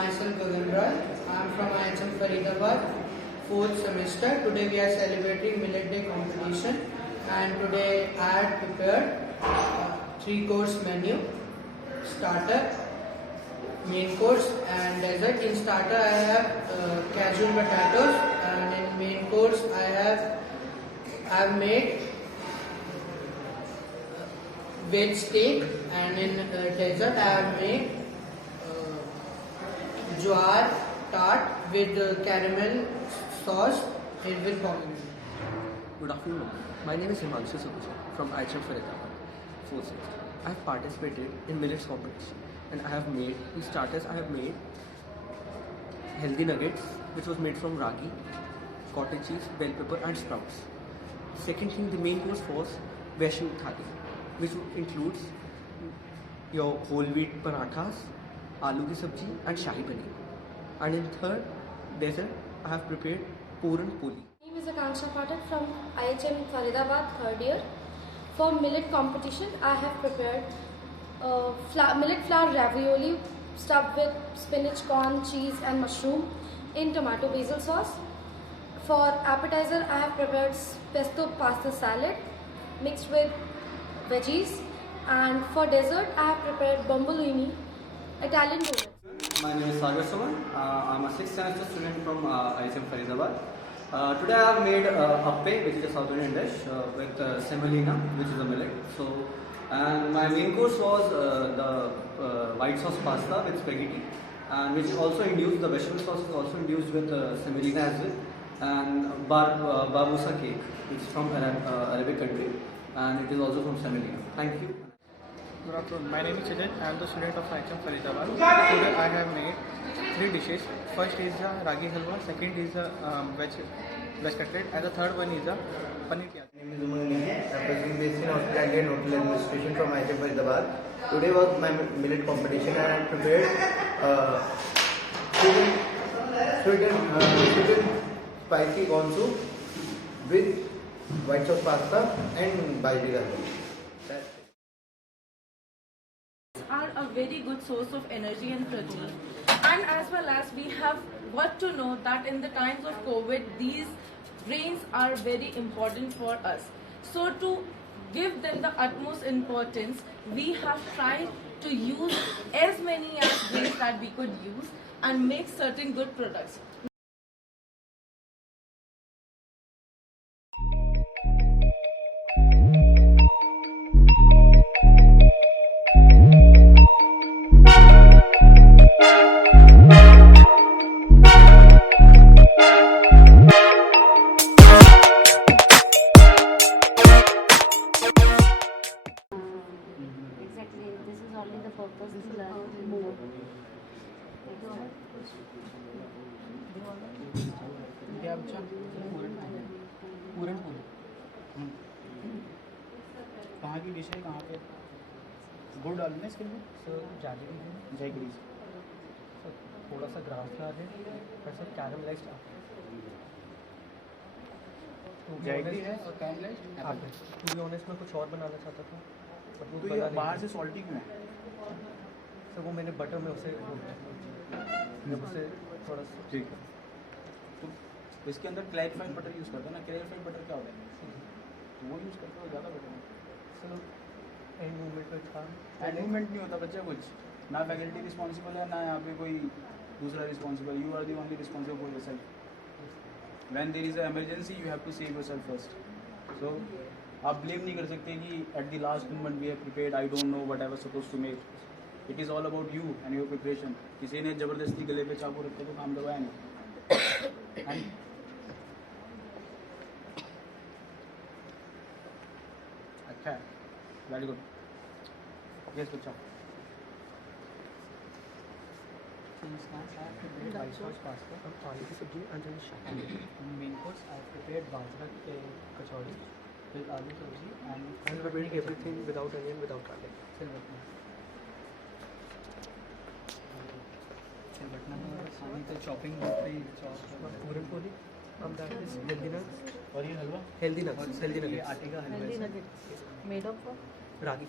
myself Gagan Roy. I am from IHM Faridabad, 4th semester. Today we are celebrating Millet Day competition, and today I had prepared 3-course menu: starter, main course and dessert. In starter I have cajun potatoes, and in main course I have made veg steak, and in dessert I have made jowar tart with caramel sauce made with pomegranate. Good afternoon. My name is Himanshu Sukuja from IHM Faridabad, 4th semester. I have participated in millets competition, and I have made, in starters I have made healthy nuggets, which was made from ragi, cottage cheese, bell pepper and sprouts. Second thing, the main course was Vaishnu thali, which includes your whole wheat parathas, aloo ki sabji and shahi paneer. And in third dessert, I have prepared puran poli. My name is Akanksha Pathak from IHM Faridabad, 3rd year. For millet competition, I have prepared millet flour ravioli stuffed with spinach, corn, cheese and mushroom in tomato basil sauce. For appetizer, I have prepared pesto pasta salad mixed with veggies, and for dessert, I have prepared bombolini Italian donuts. My name is Sagar Suman. I'm a 6th semester student from IHM Faridabad. Today I have made appe, which is a South Indian dish, with semolina, which is a millet. And my main course was the white sauce pasta with spaghetti, and which also induced, the vegetable sauce is also induced with semolina as well, and babusa cake, which is from Arabic country, and it is also from semolina. Thank you. Good afternoon. My name is Chidin. I am the student of IHM Faridabad. Today I have made 3 dishes. First is the ragi halwa, second is the veg cutlet, and the third one is the paneer pyaz. My name is Umang Nehe. I am pursuing BSc in Hospitality and Hotel Administration from IHM Faridabad. Today was my millet competition, and I had prepared sweet and spicy corn soup with white sauce pasta and bajri halwa. Are a very good source of energy and protein, and as well as we have got to know that in the times of COVID these grains are very important for us. So to give them the utmost importance, we have tried to use as many as grains that we could use and make certain good products. Exactly, this is only the purpose to learn more. Puran poli कहाँ की dish है, कहाँ पे गुड़ डालना है इसके लिए? सर जैगरी है, जयगिरी सर थोड़ा सा ग्रास फ्लावर है, और सर कैरमलाइज्ड जयगिरी है और कैरमलाइज्ड एप्पल। टू बी ऑनेस्ट मैं कुछ और बनाना चाहता था, बट वो तो ये बाहर से सॉल्टी क्यों है? सर वो मैंने बटर में उसे जब उसे थोड़ा सा ठीक है, तो इसके अंदर क्लैरिफाइड बटर यूज़ करते हैं ना। क्लैरिफाइड बटर क्या होता है? तो वो यूज़ करते हो, ज़्यादा बेटर है। सर एंड मूवमेंट में था, एंड मूवमेंट नहीं होता बच्चा कुछ, ना फैकल्टी रिस्पॉन्सिबल है ना यहाँ पे कोई दूसरा responsible. You are the only responsible for yourself. When there is a emergency you have to save yourself first. So आप ब्लेम नहीं कर सकते कि at the last moment we have prepared, I don't know what I was supposed to make. It is all about you and your preparation. किसी ने ज़बरदस्ती गले पे चाकू रख के तो काम दबाया नहीं। अच्छा है, वेरी गुड। यस बच्चा। snacks I have prepared white sauce pasta, आलू की सब्जी and then shahi. In main course I have prepared bajra kachori with aloo sabji, and I am preparing everything without onion, without garlic. सिलबटना में खाने तो chopping होती है। Puran poli, that is healthy nuts. और ये हलवा Healthy nuts, healthy ये nuggets. आटे का हलवा Healthy है। nuggets made of what? Ragi.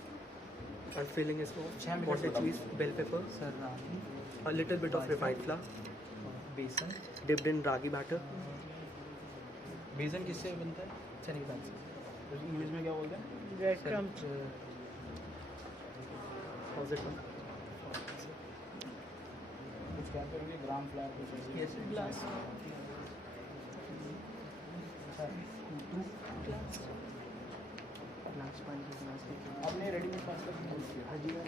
And filling is for Jam cottage cheese, bell pepper, sir ragi a little bit of refined flour बेसन dipped in ragi batter. बेसन किससे बनता है? चने की दाल से. इंग्लिश में क्या बोलते हैं? Breadcrumbs. How's it? कुछ कहते होंगे ग्राम फ्लावर कुछ ऐसे। Yes. Glass. आपने रेडीमेड पास्ता किया?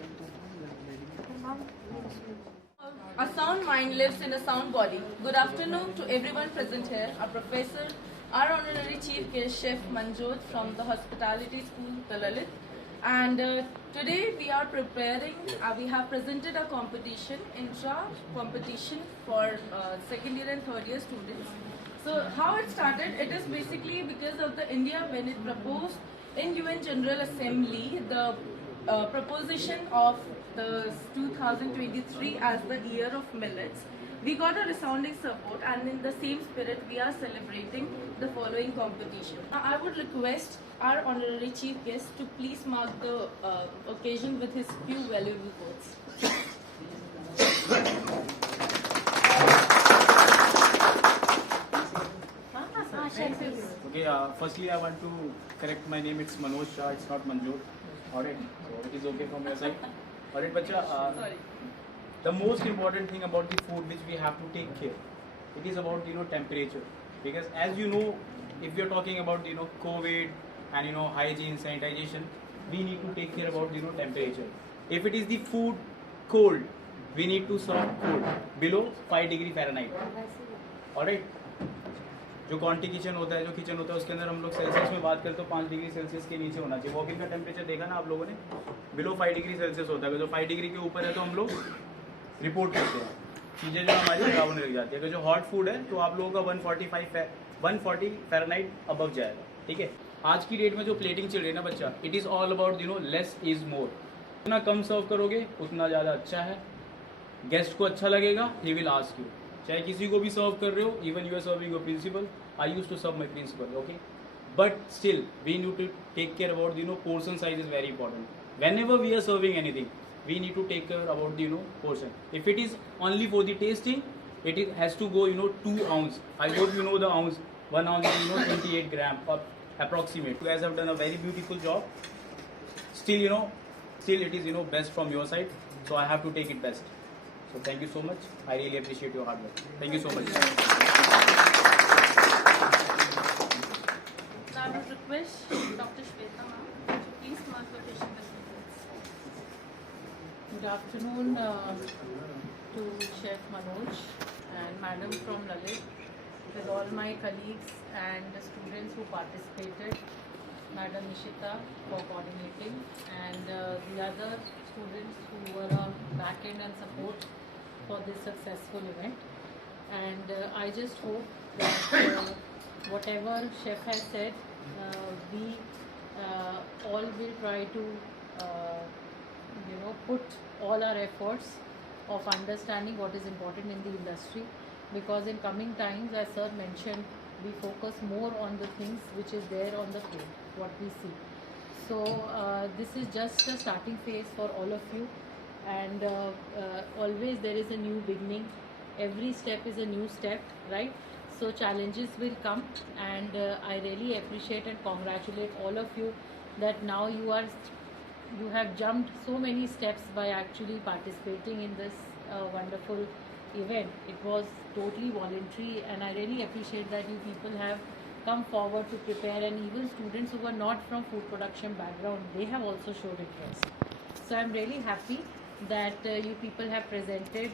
A sound mind lives in a sound body. Good afternoon to everyone present here. Our professor, our honorary chief guest, Chef Manjot from the Hospitality School, the Lalit. And today we are preparing, we have presented a competition, intra-competition for second year and third year students. So how it started, it is basically because of the India when it proposed in UN General Assembly the proposition of the 2023 as the year of millets. We got a resounding support, and in the same spirit we are celebrating the following competition. I would request our honorary chief guest to please mark the occasion with his few valuable words. Okay, firstly I want to correct my name. It's Manoj Shah. It's not Manjot. Alright, so it is okay from your side. Alright, bacha. Sorry. The most important thing about the food which we have to take care, it is about temperature. Because as you know, if we are talking about COVID and hygiene, sanitization, we need to take care about temperature. If it is the food cold, we need to serve cold below 5 degree Fahrenheit. Alright. जो क्वांटी kitchen होता है, जो kitchen होता है उसके अंदर हम लोग सेल्सियस में बात करते हो 5 डिग्री सेल्सियस के नीचे होना चाहिए. वॉक इन का टेम्परेचर देखा ना आप लोगों ने, बिलो 5 डिग्री सेल्सियस होता है. जो 5 डिग्री के ऊपर है तो हम लोग रिपोर्ट करते हैं, चीज़ें जो हमारी खराब होने लग जाती है. अगर जो हॉट फूड है तो आप लोगों का 140 फ़ारेनहाइट अबव जाएगा. ठीक है. आज की डेट में जो प्लेटिंग चल रही है ना बच्चा, it is all about less is more. जितना कम सर्व करोगे उतना ज़्यादा अच्छा है. गेस्ट को अच्छा लगेगा, ही विल आस्क यू. चाहे किसी को भी सर्व कर रहे हो, even you are serving your principal. I used to serve my principal, okay? But still, we need to take care about, portion size is very important. Whenever we are serving anything, we need to take care about the, portion. If it is only for the tasting, has to go, 2 ounce. I hope you know the ounce. 1 ounce is, 28 gram approximate. You guys have done a very beautiful job. Still, it is, best from your side. So I have to take it best. So thank you so much. I really appreciate your hard work. Thank you so much. I would request Dr. Shweta ma'am to please mark the occasion with words. Good afternoon to Chef Manoj and Madam from Lalit, with all my colleagues and the students who participated, Madam Nishita for coordinating, and the other students who were on back end and support for this successful event. And I just hope that whatever Chef has said, we all will try to put all our efforts of understanding what is important in the industry, because in coming times, as sir mentioned, we focus more on the things which is there on the field, what we see. So this is just a starting phase for all of you, and always there is a new beginning. Every step is a new step, right? So challenges will come, and I really appreciate and congratulate all of you that now you have jumped so many steps by actually participating in this wonderful event. It was totally voluntary, and I really appreciate that you people have come forward to prepare, and even students who were not from food production background, they have also showed interest. So I'm really happy that you people have presented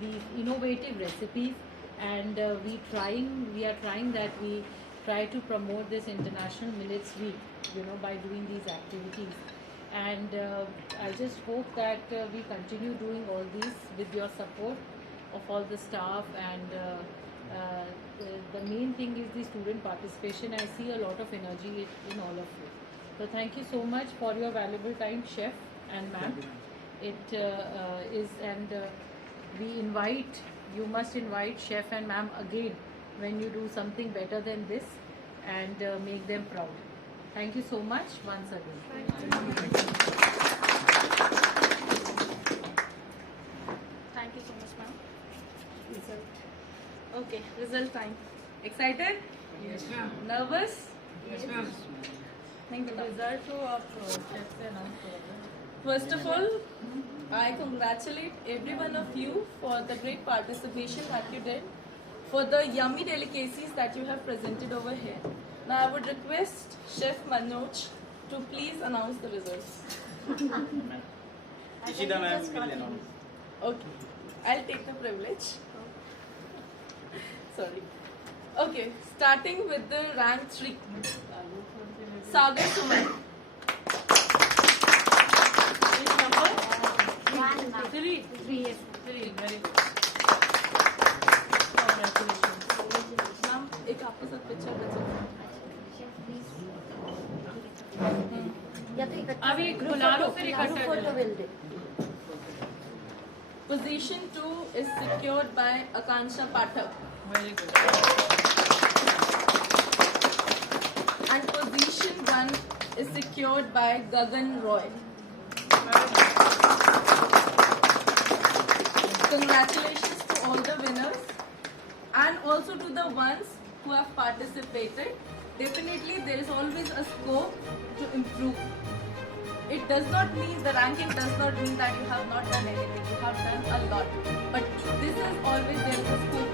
these innovative recipes, and we are trying that we try to promote this International Millets Week, by doing these activities. And I just hope that we continue doing all these with your support of all the staff, and the main thing is the student participation. I see a lot of energy in all of you. So thank you so much for your valuable time, Chef and Ma'am. It is, and you must invite Chef and Ma'am again when you do something better than this, and make them proud. Thank you so much once again. Okay, result time. Excited? Yes, ma'am. Nervous? Yes, ma'am. नहीं पता. Result तो आप chef से announce करोगे. First of all, I congratulate every one of you for the great participation that you did, for the yummy delicacies that you have presented over here. Now I would request Chef Manoj to please announce the results. Ishita ma'am will announce. Okay, I'll take the privilege. Sorry. Okay, starting with the rank 3. Sagar Suman. Which number? 3. Very good. Congratulations. Ma'am, एक आपके साथ picture बचा. अभी बुला लो फिर इकट्ठा करो. Position 2 is secured by Akansha Pathak. Very good. And position 1 is secured by Gagan Roy. Congratulations to all the winners and also to the ones who have participated. Definitely there is always a scope to improve. It does not mean, the ranking does not mean that you have not done anything. You have done a lot. But this is always there is a scope